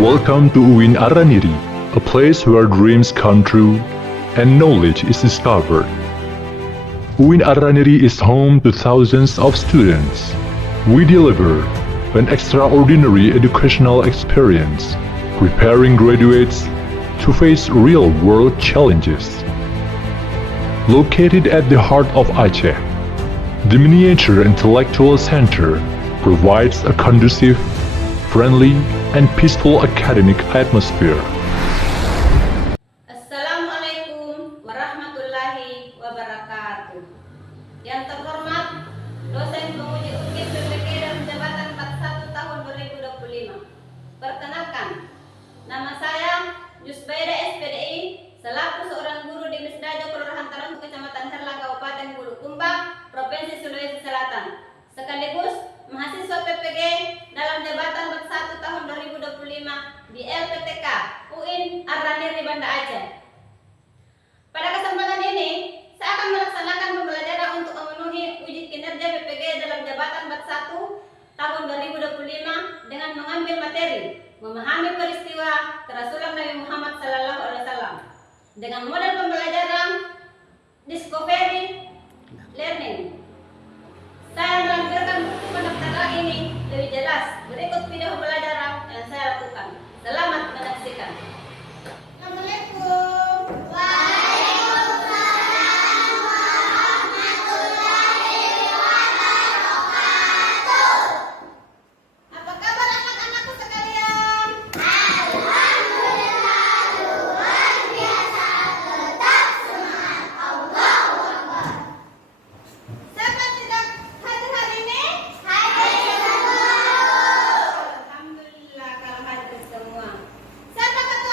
Welcome to UIN Araniri, a place where dreams come true and knowledge is discovered. UIN Araniri is home to thousands of students. We deliver an extraordinary educational experience, preparing graduates to face real-world challenges. Located at the heart of Aceh, the miniature intellectual center provides a conducive, friendly, and peaceful academic atmosphere. Assalamualaikum warahmatullahi wabarakatuh. Yang terhormat dosen penguji UKIP PPG dan jabatan 41 tahun 2025. Perkenalkan, nama saya Yusbaida SPDI selaku seorang guru di Misdajo Kelurahan Tarantu Kecamatan Herlang Kabupaten Bulukumba, Provinsi Sulawesi Selatan, sekaligus mahasiswa PPG dalam jabatan 41 tahun 2025 di LPTK UIN Araniri Banda Aceh. Pada kesempatan ini, saya akan melaksanakan pembelajaran untuk memenuhi uji kinerja PPG dalam jabatan 41 tahun 2025 dengan mengambil materi memahami peristiwa kerasulan Nabi Muhammad SAW dengan model pembelajaran Discovery Learning. Saya melampirkan buku pendaftaran ini lebih jelas. Berikut video pembelajaran yang saya lakukan. Selamat menyaksikan. Assalamualaikum. Waalaikumsalam warahmatullahi wabarakatuh. Apa kabar anak-anakku sekalian? Alhamdulillah, luar biasa. Tetap semangat. Allahu Akbar. Siapa tidak hadir hari ini? Hadir semua. Alhamdulillah kalau hadir semua. Siapa ketua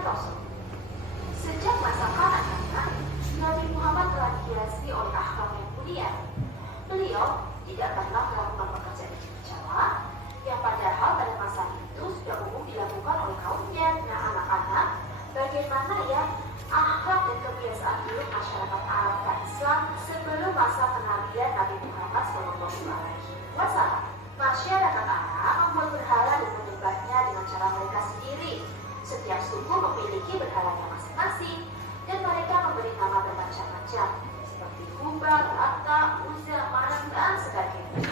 dan Rasul. Sejak masa kanak-kanak, Nabi Muhammad telah dihiasi oleh akhlak yang mulia. Beliau tidak pernah melakukan pekerjaan kecewa, yang padahal pada masa itu sudah umum dilakukan oleh kaumnya. Nah, anak-anak, bagaimana ya akhlak dan kebiasaan hidup masyarakat Arab Islam sebelum masa kenabian Nabi Muhammad SAW? Masyarakat Arab membuat berhala dan menyembahnya dengan cara mereka sendiri. Setiap suku memiliki berhalanya masing-masing, dan mereka memberi nama bermacam-macam, seperti Hubal, Lata, Uzza, Manat, dan sebagainya.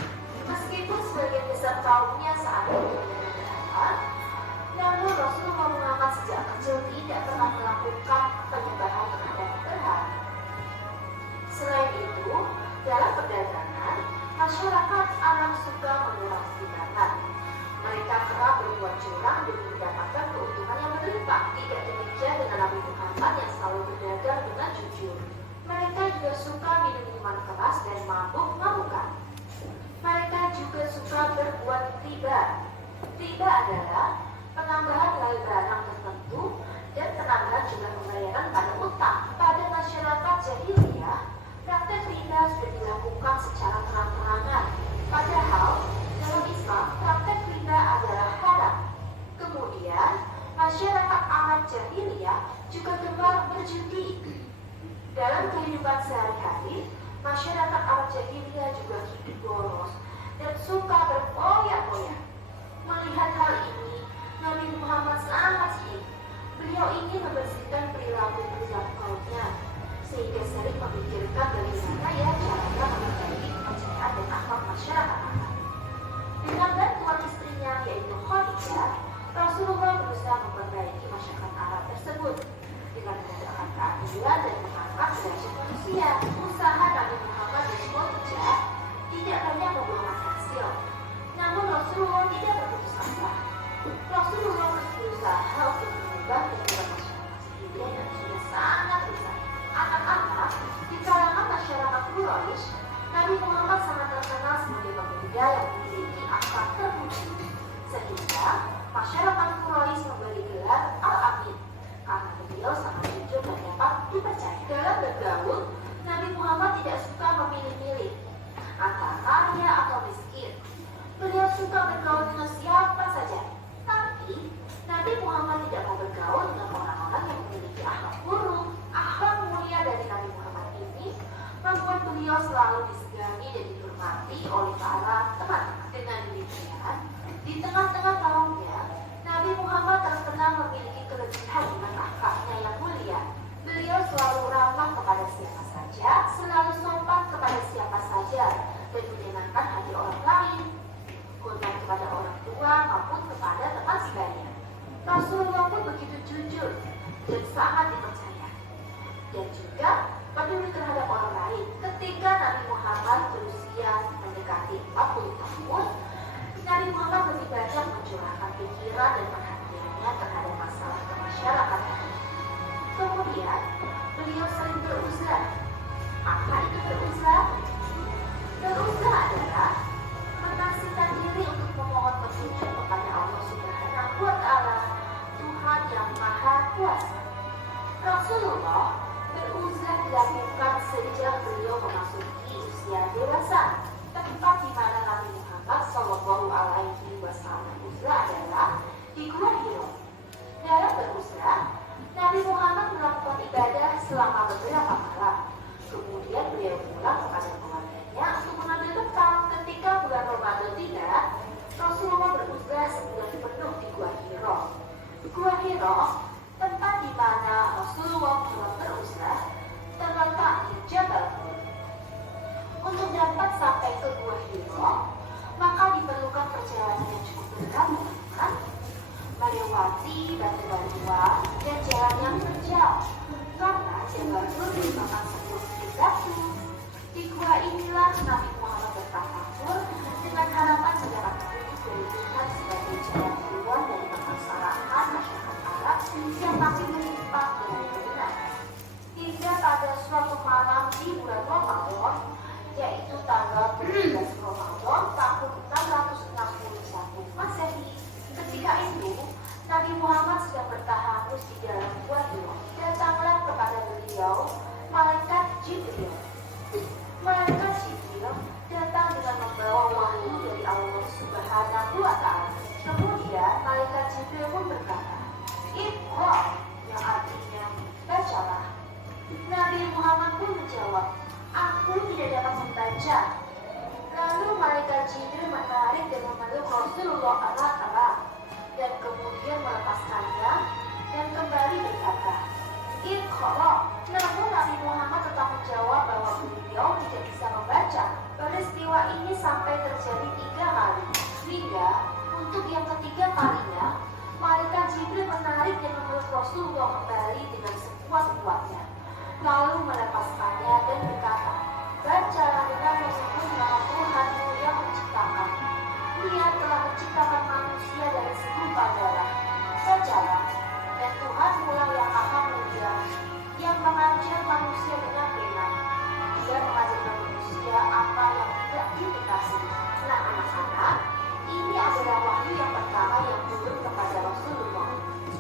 Meskipun sebagian besar kaumnya saat itu berhala, namun Rasulullah Muhammad sejak kecil tidak pernah melakukan penyembahan terhadap berhala. Selain itu, dalam perdagangan, masyarakat Arab suka menguras timbangan. Mereka kerap berbuat curang demi mendapatkan keuntungan yang berlimpah. Tidak demikian dengan Nabi Muhammad yang selalu berdagang dengan jujur. Mereka juga suka minum minuman keras dan mabuk-mabukan. Mereka juga suka berbuat riba. Riba adalah penambahan nilai barang tertentu dan penambahan jumlah pembayaran pada utang. Pada masyarakat jahiliyah, praktek riba sudah dilakukan secara terang-terangan. Padahal dalam Islam, praktek riba adalah haram. Kemudian, masyarakat Arab jahiliyah juga gemar berjudi. Dalam kehidupan sehari-hari, masyarakat Arab jahiliyah juga hidup boros dan suka berfoya-foya. Melihat hal ini, Nabi Muhammad sangat sedih. Beliau ingin membersihkan perilaku-perilaku kaumnya, sehingga sering memikirkan bagaimana ya caranya memperbaiki kepercayaan dan akhlak masyarakat Arab. Dengan bantuan istrinya yaitu Khadijah, Rasulullah berusaha memperbaiki masyarakat Arab tersebut dengan menegakkan keadilan dan mengangkat derajat manusia. Usaha Nabi Muhammad dan Khadijah tidak hanya membuahkan hasil, namun Rasulullah tidak berputus asa. Rasulullah terus berusaha untuk mengubah kehidupan masyarakat sendiri dan sudah sangat besar. Anak-anak di kalangan masyarakat Quraisy, Nabi Muhammad sangat terkenal sebagai pemuda yang memiliki akhlak terpuji, sehingga masyarakat Quraisy memberi gelar Al-Amin karena beliau sangat jujur dan dapat dipercaya. Dalam bergaul, Nabi Muhammad tidak suka memilih-milih antara kaya atau miskin. Beliau suka bergaul dengan siapa saja. Tapi Nabi Muhammad tidak mau bergaul dengan orang-orang yang memiliki akhlak buruk. Akhlak mulia dari Nabi Muhammad ini membuat beliau selalu disegani dan dihormati oleh para teman-teman. Dengan demikian, di tengah-tengah kaumnya, Nabi Muhammad terkenal memiliki kelebihan dengan akhlaknya yang mulia. Beliau selalu ramah kepada siapa saja, selalu sopan kepada siapa saja, dan menyenangkan hati orang lain, hormat kepada orang tua maupun kepada teman sebaya. Rasulullah pun begitu jujur dan sangat dipercaya, dan juga peduli terhadap orang lain. Ketika Nabi Muhammad berusia mendekati 40 tahun, Nabi Muhammad lebih banyak mencurahkan pikiran dan perhatiannya terhadap masalah kemasyarakatan. Kemudian, beliau sering beruzlah. Apa itu beruzlah? Beruzlah adalah menasihkan diri untuk memohon petunjuk kepada Allah Subhanahu wa Ta'ala, Tuhan yang Maha Kuasa. Rasulullah beruzlah dilakukan sejak beliau memasuki usia dewasa, tempat di mana Nabi Muhammad Shallallahu Alaihi Wasallam uzlah adalah di Gua Hiro. Dalam beruzlah, Nabi Muhammad melakukan ibadah selama beberapa malam. Kemudian beliau pulang kepada keluarganya untuk mengambil bekal. Ketika bulan Ramadan tiba, Rasulullah beruzlah sebulan penuh di Gua Hiro. Gua Hiro, tempat di mana Rasulullah beruzlah, terletak di Jabal Nur. Untuk dapat sampai ke Gua Hiro, maka diperlukan perjalanan yang cukup berat, teman-teman, melewati batu-batuan dan jalan yang terjal, karena Jabal Nur merupakan sebuah bukit batu. Di gua inilah Nabi Muhammad bertafakur dengan harapan mendapat petunjuk dari Tuhan sebagai jalan keluar dari permasalahan masyarakat Arab yang masih menyimpang dari kebenaran. Hingga pada suatu malam di bulan Ramadan, yaitu tanggal 17 Ramadan tahun 661 Masehi. Ketika itu, Nabi Muhammad sedang terhangus di dalam gua Hira, datanglah kepada beliau malaikat Jibril. Malaikat Jibril datang dengan membawa wahyu dari Allah Subhanahu wa Ta'ala. Kemudian malaikat Jibril pun berkata, "Iqra," yang artinya bacalah. Nabi Muhammad pun menjawab, "Aku tidak dapat membaca." Lalu malaikat Jibril menarik dan memeluk Rasulullah erat-erat dan kemudian melepaskannya dan kembali berkata, "Iqra." Namun Nabi Muhammad tetap menjawab bahwa beliau tidak bisa membaca. Peristiwa ini sampai terjadi 3 kali, hingga untuk yang ketiga kalinya malaikat Jibril menarik dan memeluk Rasulullah kembali dengan sekuat-kuatnya, lalu melepaskannya dan berkata, "Bacalah dengan menyebut nama Tuhanmu yang menciptakan. Dia telah menciptakan manusia dari segumpal darah. Bacalah, dan Tuhanmu lah yang maha mulia, yang mengajar manusia dengan benar. Dia mengajarkan manusia apa yang tidak diketahui." Nah, anak-anak, ini adalah wahyu yang pertama yang turun kepada Rasulullah.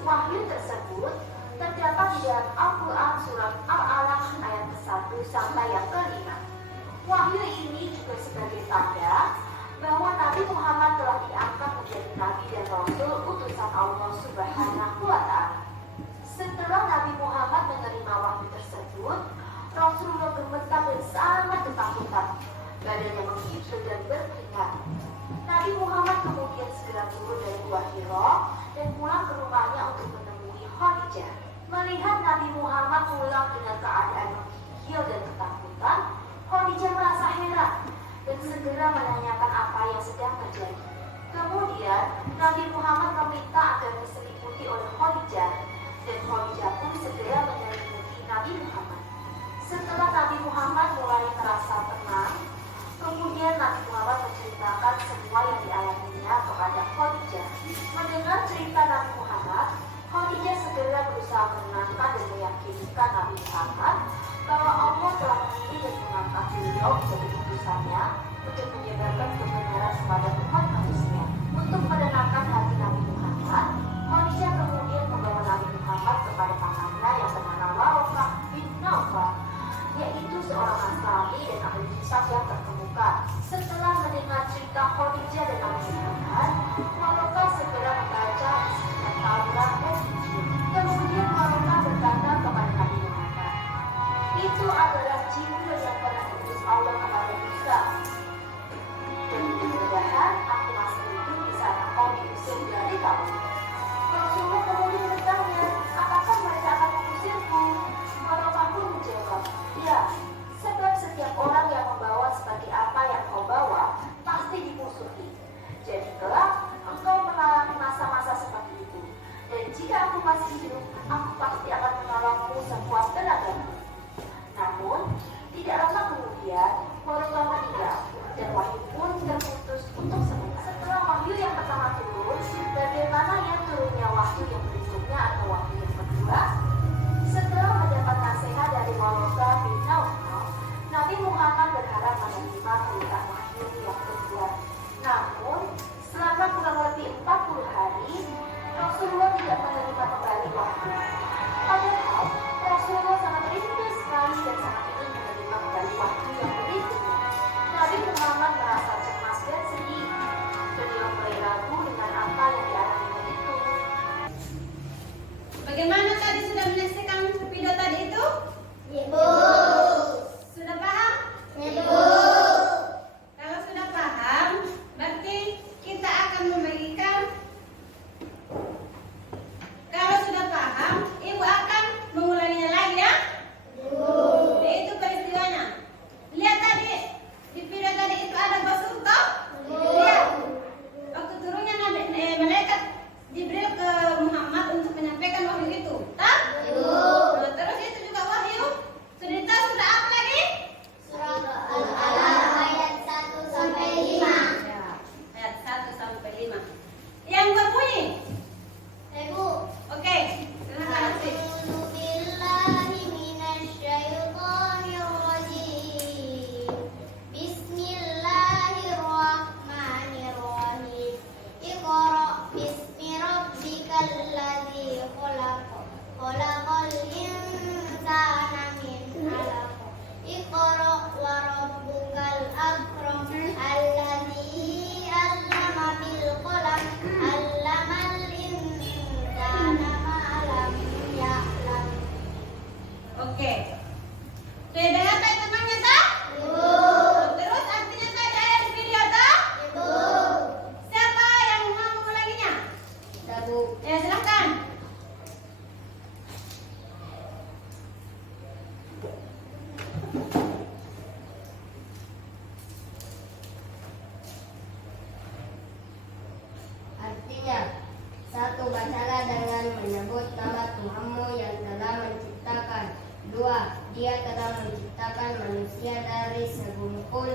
Wahyu tersebut terdapat di dalam Al-Quran surat Al-Alaq ayat ke-1 sampai yang ke-5. Wahyu ini juga sebagai tanda bahwa Nabi Muhammad telah diangkat menjadi Nabi dan Rasul utusan Allah Subhanahu wa Ta'ala. Setelah Nabi Muhammad menerima wahyu tersebut, Rasulullah gemetar dan sangat ketakutan. Badannya menggigil dan berkeringat. Nabi Muhammad kemudian segera turun dari Gua Hira dan pulang ke rumahnya untuk menemui Khadijah. Melihat Nabi Muhammad pulang dengan keadaan menggigil dan ketakutan, Khadijah merasa heran dan segera menanyakan apa yang sedang terjadi. Kemudian Nabi Muhammad meminta agar diselimuti oleh Khadijah, dan Khadijah pun segera menyelimuti Nabi Muhammad. Setelah Nabi Muhammad mulai merasa tenang, kemudian Nabi Muhammad menceritakan semua yang dialaminya kepada Khadijah. Mendengar cerita Nabi Muhammad, Khadijah segera berusaha menenangkan dan meyakinkan Nabi Muhammad bahwa Allah telah memilih dan mengangkat beliau menjadi utusannya untuk menyebarkan kebenaran kepada umat manusia. Untuk menenangkan hati Nabi Muhammad, Khadijah kemudian membawa Nabi Muhammad kepada pamannya yang bernama Waraqah bin Nawfal, yaitu seorang Nasrani dan ahli kitab yang terkemuka. Setelah mendengar cerita Khadijah dan Nabi Muhammad, Waraqah segera membaca isi Taurat dan Injil. Kemudian Waraqah berkata kepada Nabi Muhammad, "Itu adalah Jibril yang pernah diutus Allah kepada Musa. Dan mudah-mudahan aku masih hidup di saat engkau diusir dari kamu." Rasulullah kemudian bertanya, "Apakah mereka akan mengusirku?" Waraqah pun menjawab, "Ya, sebab setiap orang yang membawa sebagai apa yang kau bawa pasti dimusuhi. Jadi kelak engkau mengalami masa-masa seperti itu. Dan jika aku masih hidup, aku pasti akan menolongmu sekuat tenagaku." Namun, tidak lama kemudian, Waraqah meninggal dan wahyu pun terputus untuk sementara. Setelah wahyu yang pertama turun, bagaimana yang turunnya wahyu yang berikutnya atau wahyu yang kedua? Setelah mendapat nasihat dari Waraqah bin Nawfal, Nabi Muhammad berharap menerima perintah wahyu yang kedua. Namun, selama kurang lebih 40 hari, Rasulullah tidak menerima kembali wahyu. Padahal, Rasulullah sangat rindu sekali dan sangat ingin menerima kembali wahyu yang berikutnya. Nabi Muhammad merasa cemas dan sedih. Beliau mulai ragu dengan apa yang dialaminya itu. Bagaimana tadi sudah menyaksikan video tadi itu? Ibu. Sudah paham? Ibu. Kalau sudah paham, berarti kita akan membagikan. Kalau sudah paham, ibu akan mengulanginya lagi ya. Ibu. Nah, itu peristiwanya. Lihat tadi di video tadi itu ada Rasul toh? Lihat. Waktu turunnya malaikat Jibril ke Muhammad untuk menyampaikan wahyu itu, tak? Ibu. Nah, terus itu juga wahyu خلق خلق الإنسان من علق اقرأ وربك الأكرم الذي علم بالقلم علم الإنسان ما لم يعلم. Oke. Sudah dengar tadi temannya tak? Ibu. Terus artinya tadi ada di video tak? Ibu. Siapa yang mau mengulanginya? Dabu. Ya silakan. Artinya, satu, bacalah dengan menyebut nama Tuhanmu yang telah menciptakan. Dua, Dia telah menciptakan manusia dari segumpal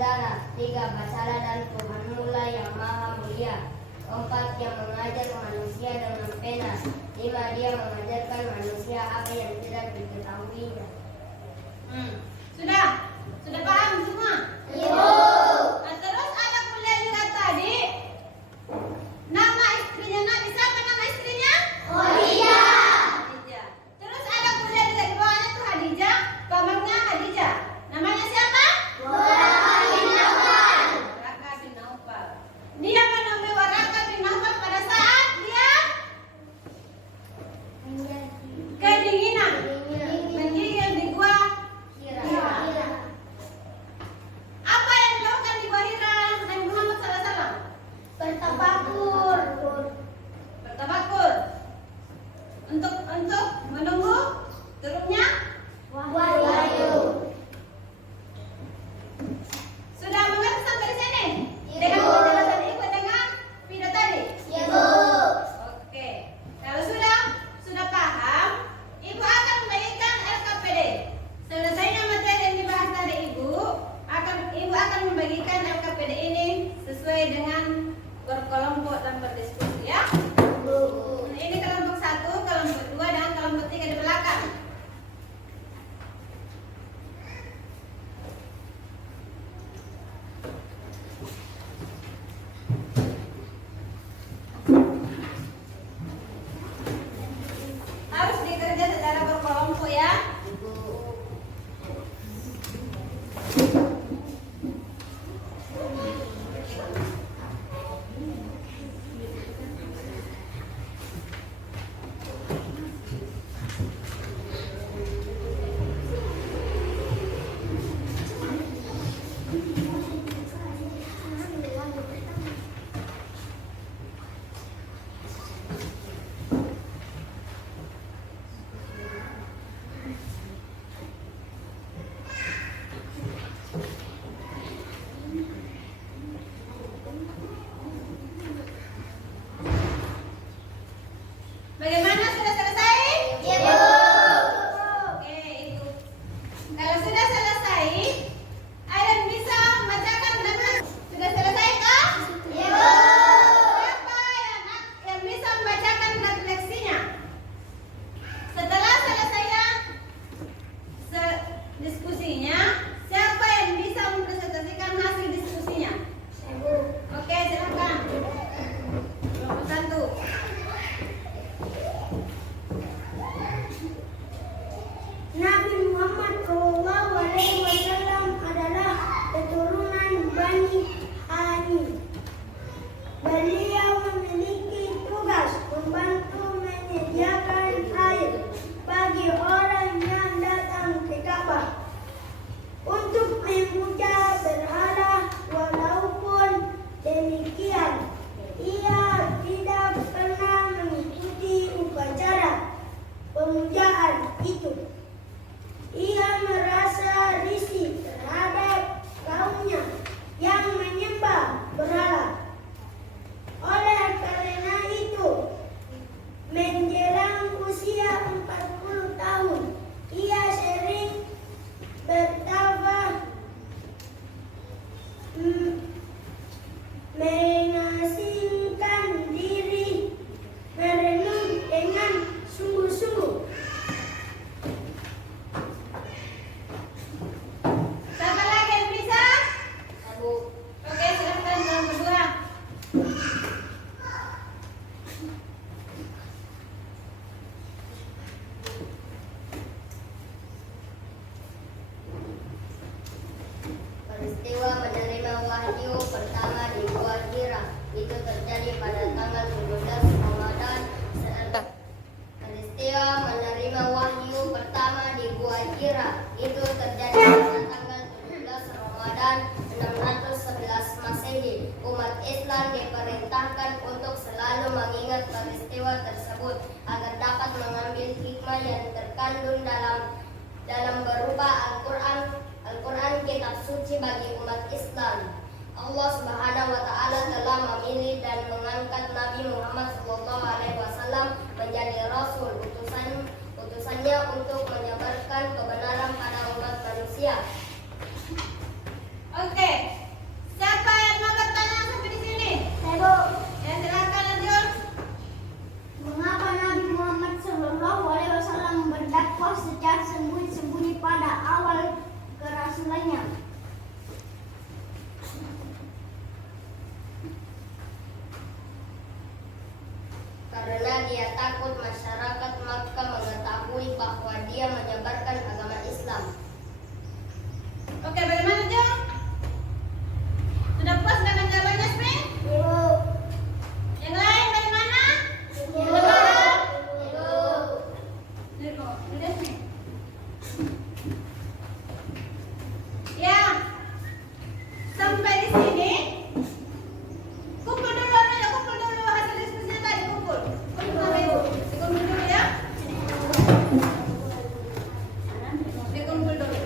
darah. Tiga, bacalah dan Tuhanmu lah yang maha mulia. Empat, yang mengajar manusia dengan pena. Lima, Dia mengajarkan manusia apa yang tidak diketahuinya. Sudah paham semua? Ibu. Nah, terus ada kuliah juga tadi. Nama istrinya Nabi, siapa nama istrinya? Khadijah. Khadijah. Terus ada kuliah juga di bawahnya tuh Khadijah, pamannya Khadijah. Namanya siapa? Waraqah bin Nawfal. Waraqah bin Nawfal. Dia menemui Waraqah bin Nawfal pada saat dia kedinginan, menggigil di gua Hira. Apa yang dilakukan di gua Hira Nabi Muhammad SAW? Bertafakur. Bertafakur. Untuk menunggu turunnya Wahyu. Sudah mengerti sampai di sini? Ibu. Dengan penjelasan ibu dengan video tadi? Ibu. Oke. Kalau sudah paham, ibu akan membagikan LKPD. Selesainya materi yang dibahas tadi ibu akan membagikan LKPD ini sesuai dengan berkelompok dan berdiskusi ya. Ini kelompok 1, kelompok 2, dan kelompok 3 di belakang. Harus dikerja secara berkelompok ya. Bagaimana, sudah selesai? Ibu. Oke, itu. Kalau sudah selesai, Aidan bisa membacakan dengan sudah selesai kah? Ibu. Siapa yang bisa membacakan refleksinya? Setelah selesai diskusinya, siapa yang bisa mempresentasikan hasil diskusinya? Ibu. Oke, silakan. Kelompok 1. Peristiwa menerima wahyu pertama di Gua Hira itu terjadi pada tanggal 17 Ramadan. Peristiwa menerima wahyu pertama di Gua Hira itu terjadi pada tanggal 17 Ramadan 611 Masehi. Umat Islam diperintahkan untuk selalu mengingat peristiwa tersebut agar dapat mengambil hikmah yang terkandung dalam berupa Al-Quran kitab suci bagi umat Islam. Allah Subhanahu wa taala telah memilih dan mengangkat Nabi Muhammad SAW menjadi rasul utusannya untuk menyebarkan kebenaran pada umat manusia. Oke. Siapa yang mau bertanya sampai di sini? Ibu, Ya silakan lanjut. mengapa Nabi Muhammad SAW berdakwah secara sembunyi-sembunyi pada awal kerasulannya? Karena dia takut masyarakat Makkah mengetahui bahwa dia menyebarkan agama Islam. Oke, bagaimana Jom? Sudah puas dengan jawabannya, Smi? Ibu, Yang lain bagaimana? Ibu, Udah, Smi. Ya. Sampai di sini. Kumpul dulu hasil diskusinya tadi, kumpul. Kumpul sama Ibu. Dikumpul dulu ya. Dikumpul dulu.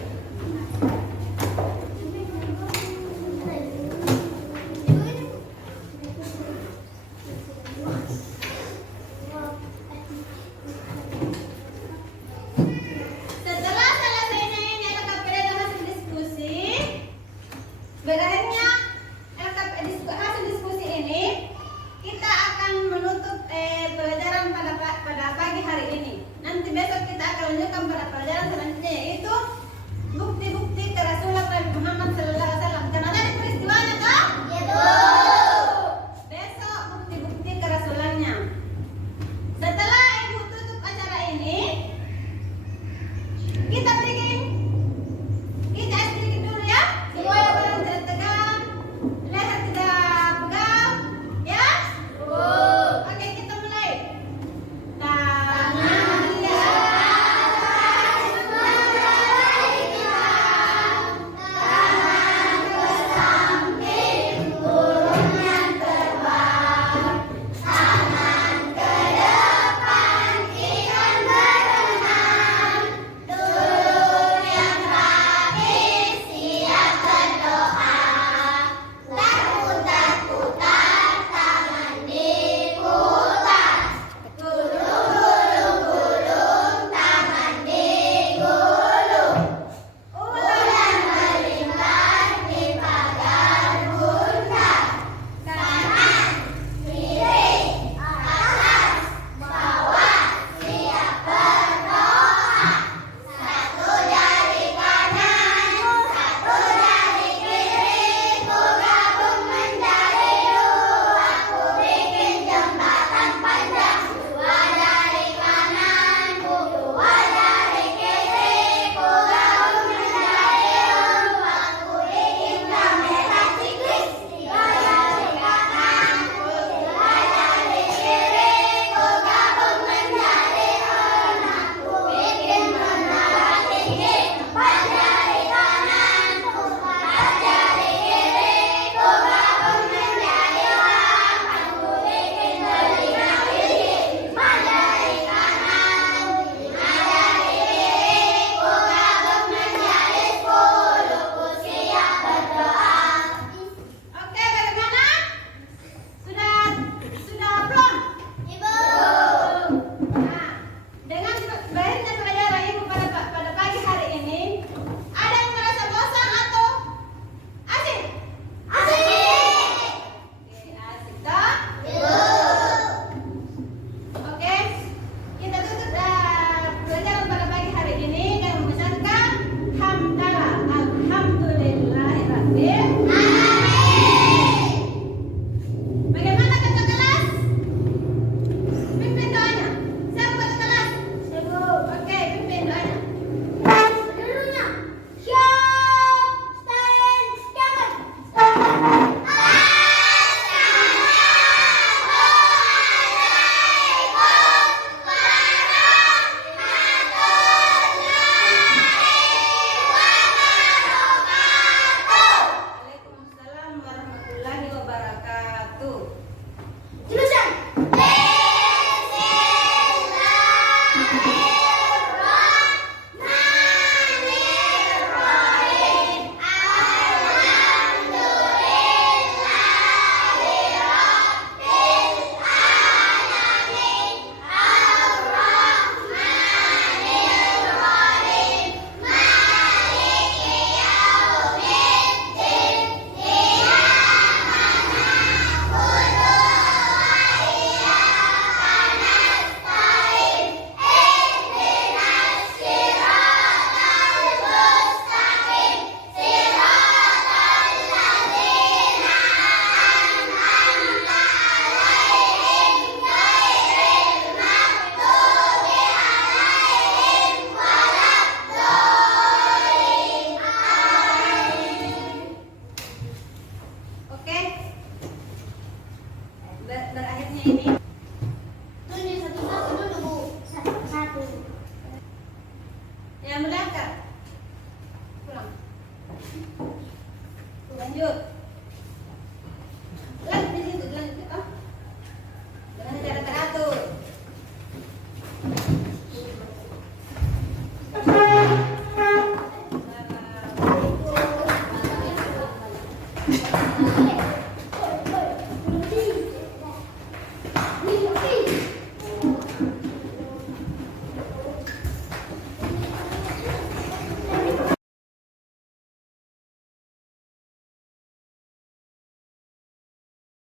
Setelah selesainya ini LKPD dan hasil diskusi, berakhirnya hasil diskusi ini, kita akan menutup pelajaran pada pagi hari ini. Nanti besok kita akan lanjutkan pada pelajaran selanjutnya, yaitu bukti-bukti kerasulan Nabi Muhammad SAW. Karena tadi peristiwanya kan? Besok bukti-bukti kerasulannya. Setelah Ibu tutup acara ini, kita breaking. Kita breaking dulu ya. Semua yang barang tidak tegang, leher tidak pegal, ya? Oke, kita mulai. Tangan di atas, tangan berakhirnya ini